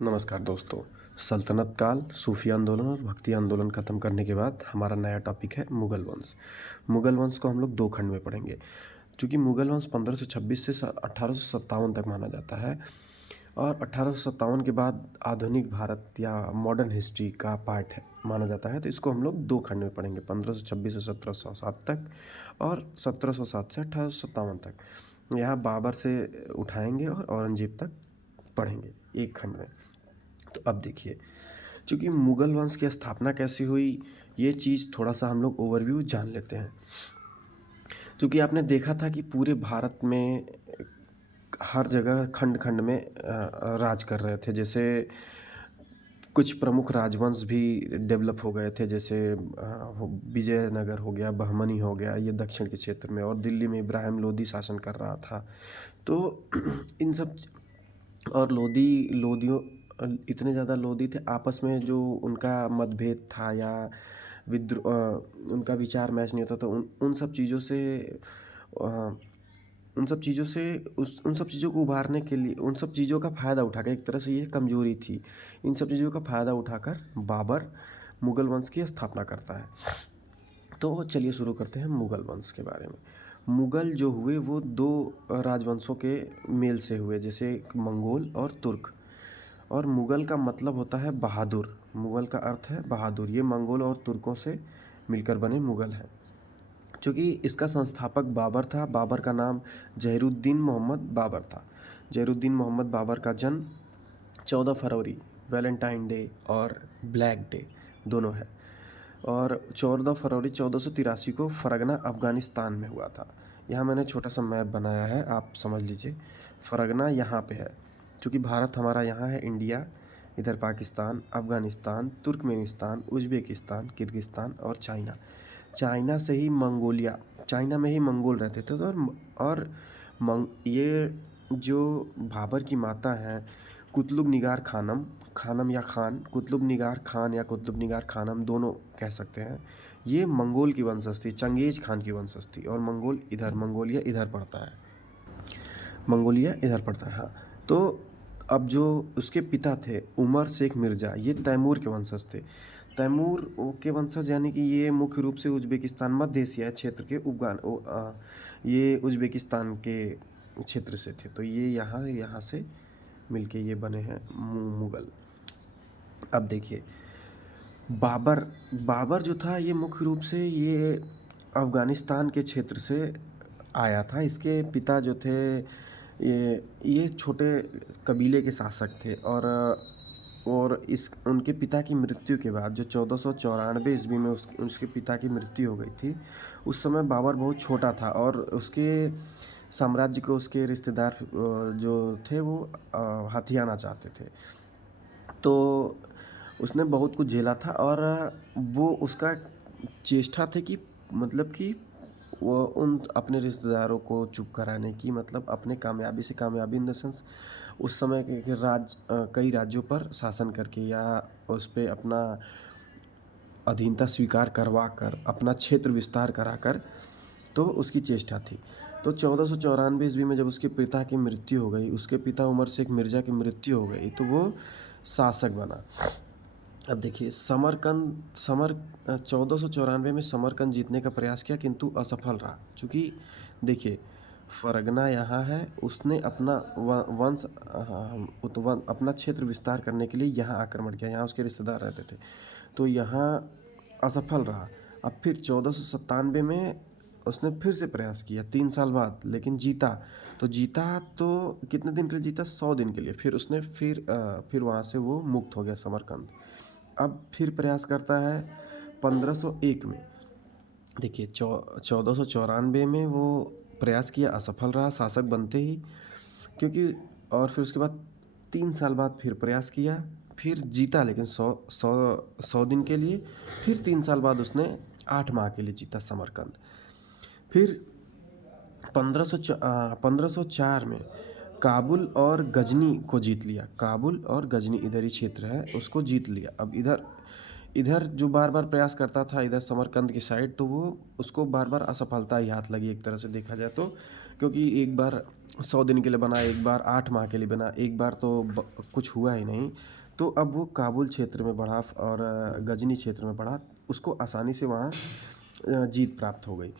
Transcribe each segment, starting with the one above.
नमस्कार दोस्तों। सल्तनत काल, सूफी आंदोलन और भक्ति आंदोलन खत्म करने के बाद हमारा नया टॉपिक है मुगल वंश। मुगल वंश को हम लोग दो खंड में पढ़ेंगे। चूँकि मुगल वंश 1526 से 1857 तक माना जाता है और 1857 के बाद आधुनिक भारत या मॉडर्न हिस्ट्री का पार्ट है माना जाता है, तो इसको हम लोग दो खंड में पढ़ेंगे, 1526 से 1707 तक और 1707 से 1857 तक। यहाँ बाबर से उठाएंगे और औरंगजेब तक पढ़ेंगे एक खंड में। तो अब देखिए, चूँकि मुगल वंश की स्थापना कैसे हुई, ये चीज़ थोड़ा सा हम लोग ओवरव्यू जान लेते हैं। क्योंकि आपने देखा था कि पूरे भारत में हर जगह खंड खंड में राज कर रहे थे। जैसे कुछ प्रमुख राजवंश भी डेवलप हो गए थे, जैसे विजयनगर हो गया, बहमनी हो गया, ये दक्षिण के क्षेत्र में, और दिल्ली में इब्राहिम लोदी शासन कर रहा था। तो इन सब और लोदियों इतने ज़्यादा लोदी थे, आपस में जो उनका मतभेद था या उनका विचार मैच नहीं होता, तो उन सब चीज़ों से अ, उन सब चीज़ों से उन सब चीज़ों को उभारने के लिए, उन सब चीज़ों का फ़ायदा उठाकर, एक तरह से ये कमज़ोरी थी, इन सब चीज़ों का फ़ायदा उठाकर बाबर मुगल वंश की स्थापना करता है। तो चलिए शुरू करते हैं मुगल वंश के बारे में। मुगल जो हुए वो दो राजवंशों के मेल से हुए, जैसे मंगोल और तुर्क। और मुगल का मतलब होता है बहादुर, मुगल का अर्थ है बहादुर। ये मंगोल और तुर्कों से मिलकर बने मुगल हैं। चूँकि इसका संस्थापक बाबर था, बाबर का नाम जहीरुद्दीन मोहम्मद बाबर था। जहीरुद्दीन मोहम्मद बाबर का जन्म 14 फरवरी, वैलेंटाइन डे और ब्लैक डे दोनों है, और 14 फरवरी 1483 को फरगना अफ़गानिस्तान में हुआ था। यहाँ मैंने छोटा सा मैप बनाया है, आप समझ लीजिए। फरगना यहाँ पे है, क्योंकि भारत हमारा यहाँ है, इंडिया, इधर Pakistan, Afghanistan, Turkmenistan, Uzbekistan, Kyrgyzstan और चाइना। चाइना से ही मंगोलिया, चाइना में ही मंगोल रहते थे। तो और ये जो बाबर की माता हैं, कुतुब निगार खानम, खानम या खान, कुतुब निगार खान या कुतुब निगार खानम दोनों कह सकते हैं। ये मंगोल की वंशज थी, चंगेज खान की वंशज थी। और मंगोलिया इधर पड़ता है, मंगोलिया इधर पड़ता है, हाँ। तो अब जो उसके पिता थे उमर शेख मिर्ज़ा, ये तैमूर के वंशज थे। तैमूर के वंशज यानी कि ये मुख्य रूप से उज़्बेकिस्तान, मध्य एशिया क्षेत्र के ये उज़्बेकिस्तान के क्षेत्र से थे। तो ये यहाँ से मिलके ये बने हैं मुगल। अब देखिए, बाबर बाबर जो था, ये मुख्य रूप से ये अफ़गानिस्तान के क्षेत्र से आया था। इसके पिता जो थे, ये छोटे कबीले के शासक थे। और इस उनके पिता की मृत्यु के बाद, जो 1494 ईस्वी में उसके पिता की मृत्यु हो गई थी, उस समय बाबर बहुत छोटा था और उसके साम्राज्य को उसके रिश्तेदार जो थे वो हथियाना चाहते थे। तो उसने बहुत कुछ झेला था, और वो उसका चेष्टा थे कि मतलब कि वो उन अपने रिश्तेदारों को चुप कराने की, मतलब अपने कामयाबी से कामयाबी इन द सेंस, उस समय के कई राज्यों पर शासन करके या उस पे अपना अधीनता स्वीकार करवा कर, अपना क्षेत्र विस्तार कराकर, तो उसकी चेष्टा थी। तो 1494 ईस्वी में जब उसके पिता की मृत्यु हो गई, उसके पिता उमर शेख मिर्ज़ा की मृत्यु हो गई, तो वो शासक बना। अब देखिए, 1494 में समरकंद जीतने का प्रयास किया, किंतु असफल रहा। चूँकि देखिए, फरगना यहाँ है, उसने अपना अपना क्षेत्र विस्तार करने के लिए यहाँ आक्रमण किया, यहाँ उसके रिश्तेदार रहते थे, तो यहाँ असफल रहा। अब फिर 1497 में उसने फिर से प्रयास किया 3 साल बाद, लेकिन जीता। तो कितने दिन के लिए जीता? 100 दिन के लिए। फिर उसने फिर वहाँ से वो मुक्त हो गया समरकंद। अब फिर प्रयास करता है 1501 में। देखिए, 1494 में वो प्रयास किया, असफल रहा शासक बनते ही, क्योंकि और फिर उसके बाद 3 साल बाद फिर प्रयास किया, फिर जीता, लेकिन 100 दिन के लिए। फिर 3 साल बाद उसने 8 माह के लिए जीता समरकंद। फिर 1504 में काबुल और गजनी को जीत लिया। काबुल और गजनी इधर ही क्षेत्र है, उसको जीत लिया। अब इधर इधर जो बार बार प्रयास करता था इधर समरकंद की साइड, तो वो उसको बार बार असफलता ही हाथ लगी, एक तरह से देखा जाए तो। क्योंकि एक बार 100 दिन के लिए बना, एक बार 8 माह के लिए बना, एक बार तो कुछ हुआ ही नहीं। तो अब वो काबुल क्षेत्र में बढ़ा और गजनी क्षेत्र में बढ़ा, उसको आसानी से वहाँ जीत प्राप्त हो गई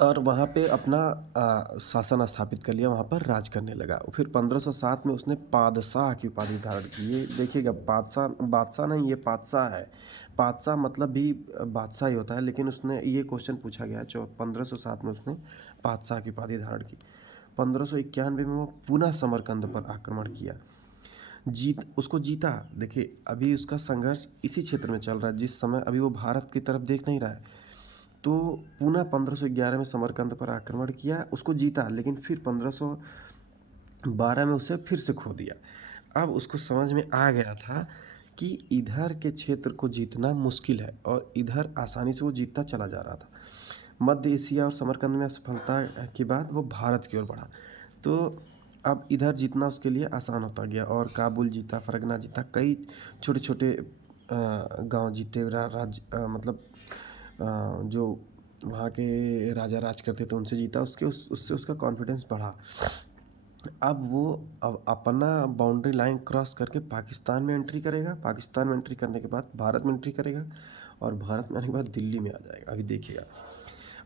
और वहाँ पे अपना शासन स्थापित कर लिया, वहाँ पर राज करने लगा। फिर 1507 में उसने पादशाह की उपाधि धारण की। ये देखिएगा, बादशाह बादशाह नहीं, ये पातशाह है। पातशाह मतलब भी बादशाह ही होता है, लेकिन उसने ये क्वेश्चन पूछा गया है, 1507 में उसने पातशाह की उपाधि धारण की। 1591 में वो पुनः समरकंद पर आक्रमण किया, उसको जीता। देखिए, अभी उसका संघर्ष इसी क्षेत्र में चल रहा है जिस समय अभी वो भारत की तरफ देख नहीं रहा है। तो पुनः 1511 में समरकंद पर आक्रमण किया, उसको जीता, लेकिन फिर 1512 में उसे फिर से खो दिया। अब उसको समझ में आ गया था कि इधर के क्षेत्र को जीतना मुश्किल है और इधर आसानी से वो जीतता चला जा रहा था। मध्य एशिया और समरकंद में असफलता के बाद वो भारत की ओर बढ़ा। तो अब इधर जीतना उसके लिए आसान होता गया और काबुल जीता, फरगना जीता, कई छोटे-छोटे गाँव जीते, मतलब जो वहाँ के राजा राज करते थे उनसे जीता, उससे उसका कॉन्फिडेंस बढ़ा। अब अपना बाउंड्री लाइन क्रॉस करके पाकिस्तान में एंट्री करेगा, पाकिस्तान में एंट्री करने के बाद भारत में एंट्री करेगा और भारत में आने के बाद दिल्ली में आ जाएगा। अभी देखिएगा,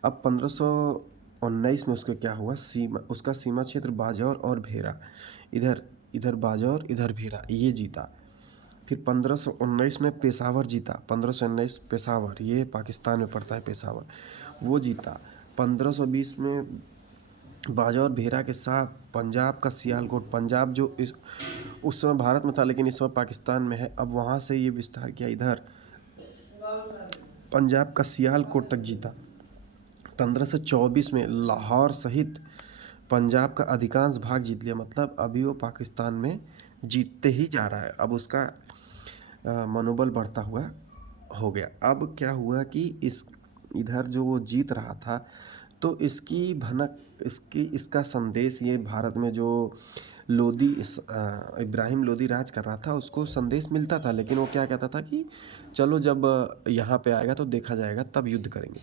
अब 1519 में उसको क्या हुआ, उसका सीमा क्षेत्र बाजौर और भेरा, इधर इधर बाजौर, इधर भेरा, ये जीता। फिर 1519 में पेशावर जीता, 1519 पेशावर, ये पाकिस्तान में पड़ता है पेशावर, वो जीता। 1520 में बाजौर भेरा के साथ पंजाब का सियालकोट, पंजाब जो उस समय भारत में था लेकिन इस समय पाकिस्तान में है, अब वहाँ से ये विस्तार किया इधर, पंजाब का सियालकोट तक जीता। 1524 में लाहौर सहित पंजाब का अधिकांश भाग जीत लिया, मतलब अभी वो पाकिस्तान में जीतते ही जा रहा है। अब उसका मनोबल बढ़ता हुआ हो गया। अब क्या हुआ कि इधर जो वो जीत रहा था, तो इसका संदेश ये भारत में जो इब्राहिम लोदी राज कर रहा था, उसको संदेश मिलता था, लेकिन वो क्या कहता था कि चलो जब यहाँ पे आएगा तो देखा जाएगा, तब युद्ध करेंगे।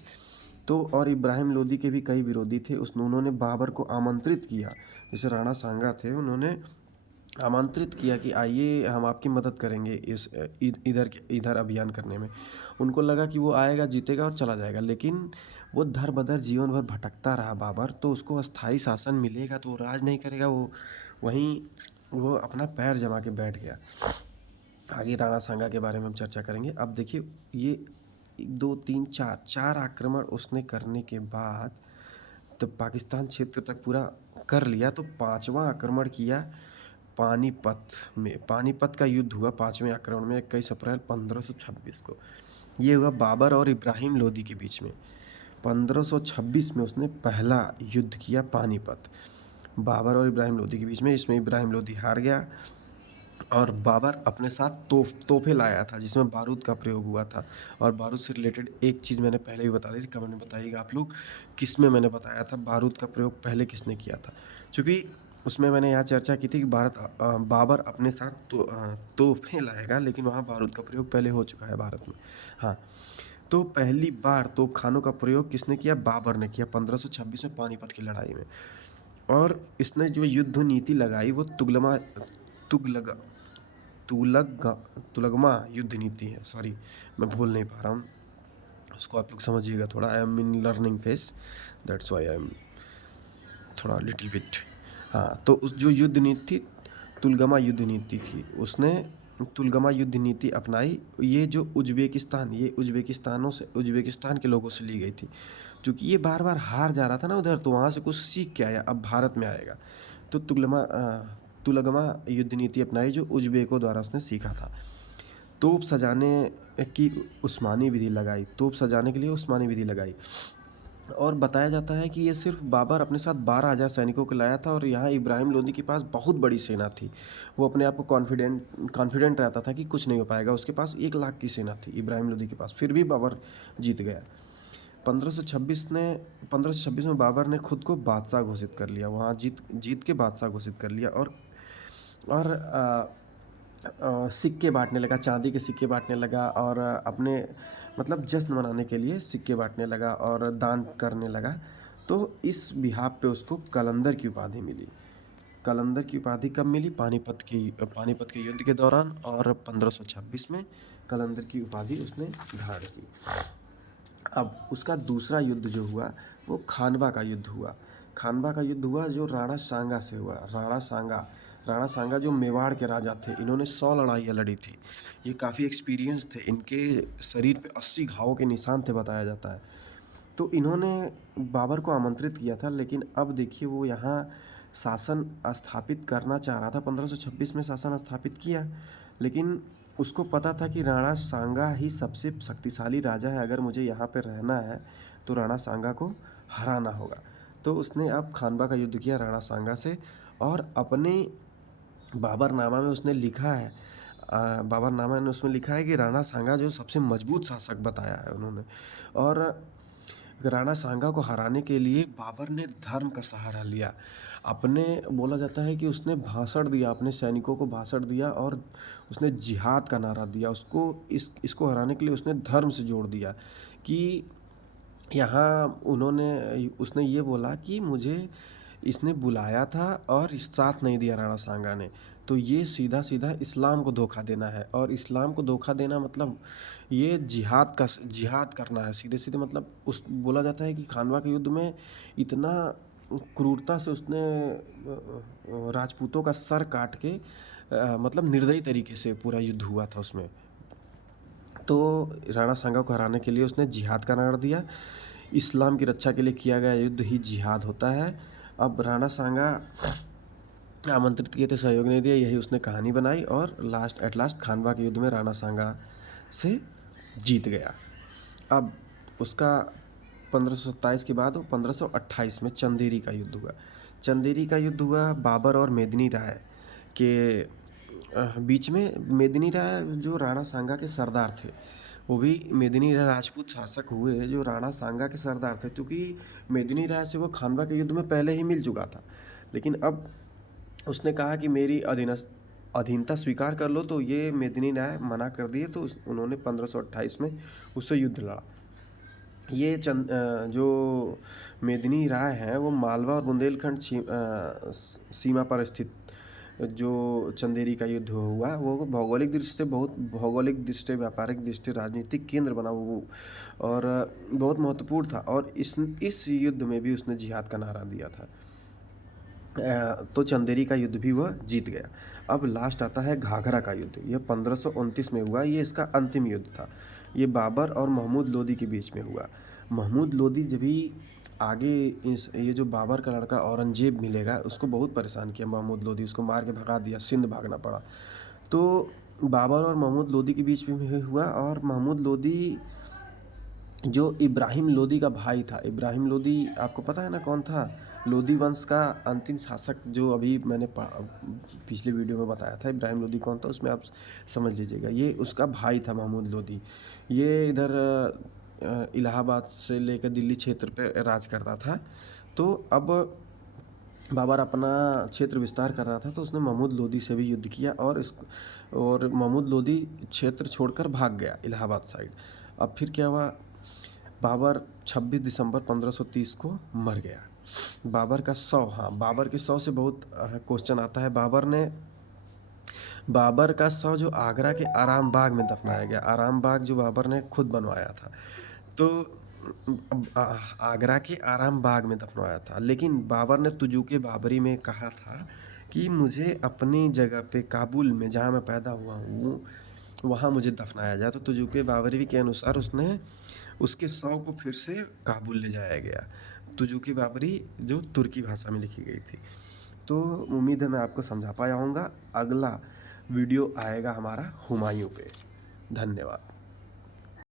तो और इब्राहिम लोदी के भी कई विरोधी थे, उन्होंने बाबर को आमंत्रित किया, जैसे राणा सांगा थे, उन्होंने आमंत्रित किया कि आइए हम आपकी मदद करेंगे इधर अभियान करने में। उनको लगा कि वो आएगा, जीतेगा और चला जाएगा, लेकिन वो दर बदर जीवन भर भटकता रहा बाबर, तो उसको अस्थाई शासन मिलेगा तो वो राज नहीं करेगा, वहीं वो अपना पैर जमा के बैठ गया। आगे राणा सांगा के बारे में हम चर्चा करेंगे। अब देखिए, ये 2 3 4 आक्रमण उसने करने के बाद तो पाकिस्तान क्षेत्र तक पूरा कर लिया, तो 5वां आक्रमण किया पानीपत में। पानीपत का युद्ध हुआ 5वें आक्रमण में 21 अप्रैल 1526 को। ये हुआ बाबर और इब्राहिम लोदी के बीच में। 1526 में उसने पहला युद्ध किया पानीपत, बाबर और इब्राहिम लोदी के बीच में। इसमें इब्राहिम लोदी हार गया और बाबर अपने साथ तोहफे लाया था जिसमें बारूद का प्रयोग हुआ था। और बारूद से रिलेटेड एक चीज़ मैंने पहले भी बता दी थी, कमेंट में बताइएगा आप लोग किस में मैंने बताया था बारूद का प्रयोग पहले किसने किया था, क्योंकि उसमें मैंने यहाँ चर्चा की थी कि बाबर अपने साथ तोहफे लाएगा, लेकिन वहाँ बारूद का प्रयोग पहले हो चुका है भारत में। हाँ, तो पहली बार तोपखानों का प्रयोग किसने किया, बाबर ने किया 1526 में पानीपत की लड़ाई में। और इसने जो युद्ध नीति लगाई वो तुगलगा तुलग तुलगमा युद्ध नीति है। सॉरी, मैं भूल नहीं पा रहा हूँ, उसको आप लोग समझिएगा थोड़ा। I am in learning phase, that's why I am थोड़ा लिटिल बिट। हाँ, तो उस जो युद्ध नीति तुलगमा युद्ध नीति थी, उसने तुलगमा युद्ध नीति अपनाई। ये जो उज्बेकिस्तान के लोगों से ली गई थी, क्योंकि ये बार बार हार जा रहा था ना उधर, तो वहाँ से कुछ सीख के आया, अब भारत में आएगा। तो तुलगमा युद्ध नीति अपनाई जो उज्बेकों द्वारा उसने सीखा था। तोप सजाने की उस्मानी विधि लगाई, तोप सजाने के लिए उस्मानी विधि लगाई। और बताया जाता है कि ये सिर्फ बाबर अपने साथ 12,000 सैनिकों को लाया था और यहाँ इब्राहिम लोदी के पास बहुत बड़ी सेना थी। वो अपने आप को कॉन्फिडेंट रहता था कि कुछ नहीं हो पाएगा। उसके पास 1 लाख की सेना थी इब्राहिम लोदी के पास, फिर भी बाबर जीत गया। 1526 में बाबर ने खुद को बादशाह घोषित कर लिया, वहाँ जीत के बादशाह घोषित कर लिया। और सिक्के बांटने लगा, चांदी के सिक्के बांटने लगा और अपने मतलब जश्न मनाने के लिए सिक्के बांटने लगा और दान करने लगा। तो इस बिहाफ पे उसको कलंदर की उपाधि मिली। कलंदर की उपाधि कब मिली? पानीपत के युद्ध के दौरान, और 1526 में कलंदर की उपाधि उसने धारण की। अब उसका दूसरा युद्ध जो हुआ वो खानवा का युद्ध हुआ। खानवा का युद्ध हुआ जो राणा सांगा से हुआ। राणा सांगा जो मेवाड़ के राजा थे, इन्होंने 100 लड़ाइयाँ लड़ी थी। ये काफ़ी एक्सपीरियंस थे, इनके शरीर पे 80 घावों के निशान थे बताया जाता है। तो इन्होंने बाबर को आमंत्रित किया था, लेकिन अब देखिए वो यहाँ शासन स्थापित करना चाह रहा था। 1526 में शासन स्थापित किया, लेकिन उसको पता था कि राणा सांगा ही सबसे शक्तिशाली राजा है, अगर मुझे यहाँ पे रहना है तो राणा सांगा को हराना होगा। तो उसने अब खानवा का युद्ध किया राणा सांगा से, और अपने बाबरनामा में उसने लिखा है, बाबरनामा में उसमें लिखा है कि राणा सांगा जो सबसे मजबूत शासक बताया है उन्होंने। और राणा सांगा को हराने के लिए बाबर ने धर्म का सहारा लिया। अपने बोला जाता है कि उसने भाषण दिया, अपने सैनिकों को भाषण दिया, और उसने जिहाद का नारा दिया। इसको हराने के लिए उसने धर्म से जोड़ दिया कि यहाँ उसने ये बोला कि मुझे इसने बुलाया था और साथ नहीं दिया राणा सांगा ने, तो ये सीधा सीधा इस्लाम को धोखा देना है। और इस्लाम को धोखा देना मतलब ये जिहाद करना है सीधे सीधे। मतलब उस बोला जाता है कि खानवा के युद्ध में इतना क्रूरता से उसने राजपूतों का सर काट के मतलब निर्दयी तरीके से पूरा युद्ध हुआ था उसमें। तो राणा सांगा को हराने के लिए उसने जिहाद का नारा दिया। इस्लाम की रक्षा के लिए किया गया युद्ध ही जिहाद होता है। अब राणा सांगा आमंत्रित किए थे, सहयोग नहीं दिया, यही उसने कहानी बनाई, और एट लास्ट खानवा के युद्ध में राणा सांगा से जीत गया। अब उसका 1527 के बाद वो 1528 में चंदेरी का युद्ध हुआ। चंदेरी का युद्ध हुआ बाबर और मेदिनी राय के बीच में। मेदिनी राय जो राणा सांगा के सरदार थे, वो भी मेदिनी राय राजपूत शासक हुए जो राणा सांगा के सरदार थे, क्योंकि मेदिनी राय से वो खानवा के युद्ध में पहले ही मिल चुका था। लेकिन अब उसने कहा कि मेरी अधीनता स्वीकार कर लो, तो ये मेदिनी राय मना कर दिए, तो उन्होंने 1528 में उससे युद्ध लड़ा। ये जो मेदिनी राय हैं वो मालवा और बुंदेलखंड सीमा पर स्थित जो चंदेरी का युद्ध हुआ वो भौगोलिक दृष्टि, व्यापारिक दृष्टि, राजनीतिक केंद्र बना वो, और बहुत महत्वपूर्ण था। और इस युद्ध में भी उसने जिहाद का नारा दिया था। तो चंदेरी का युद्ध भी वह जीत गया। अब लास्ट आता है घाघरा का युद्ध। यह 1529 में हुआ। ये इसका अंतिम युद्ध था। ये बाबर और महमूद लोदी के बीच में हुआ। महमूद लोदी जब भी आगे ये जो बाबर का लड़का औरंगजेब मिलेगा, उसको बहुत परेशान किया महमूद लोदी, उसको मार के भगा दिया, सिंध भागना पड़ा। तो बाबर और महमूद लोदी के बीच में हुआ, और महमूद लोदी जो इब्राहिम लोदी का भाई था। इब्राहिम लोदी आपको पता है ना कौन था? लोदी वंश का अंतिम शासक, जो अभी मैंने पिछले वीडियो में बताया था इब्राहिम लोदी कौन था, उसमें आप समझ लीजिएगा। ये उसका भाई था महमूद लोदी। ये इधर इलाहाबाद से लेकर दिल्ली क्षेत्र पे राज करता था। तो अब बाबर अपना क्षेत्र विस्तार कर रहा था, तो उसने महमूद लोदी से भी युद्ध किया, और महमूद लोदी क्षेत्र छोड़कर भाग गया इलाहाबाद साइड। अब फिर क्या हुआ? बाबर 26 दिसंबर 1530 को मर गया। बाबर का 100, हाँ, बाबर के 100 से बहुत क्वेश्चन आता है। बाबर का 100 जो आगरा के आराम बाग में दफनाया गया। आराम बाग जो बाबर ने खुद बनवाया था, तो आगरा के आराम बाग में दफनवाया था। लेकिन बाबर ने तुजुके बाबरी में कहा था कि मुझे अपनी जगह पे काबुल में, जहाँ मैं पैदा हुआ हूँ, वहाँ मुझे दफनाया जाए। तो तुजुके बाबरी के अनुसार उसके 100 को फिर से काबुल ले जाया गया। तुजुके बाबरी जो तुर्की भाषा में लिखी गई थी। तो उम्मीद है मैं आपको समझा पाया होऊंगा। अगला वीडियो आएगा हमारा हुमायूं पे। धन्यवाद।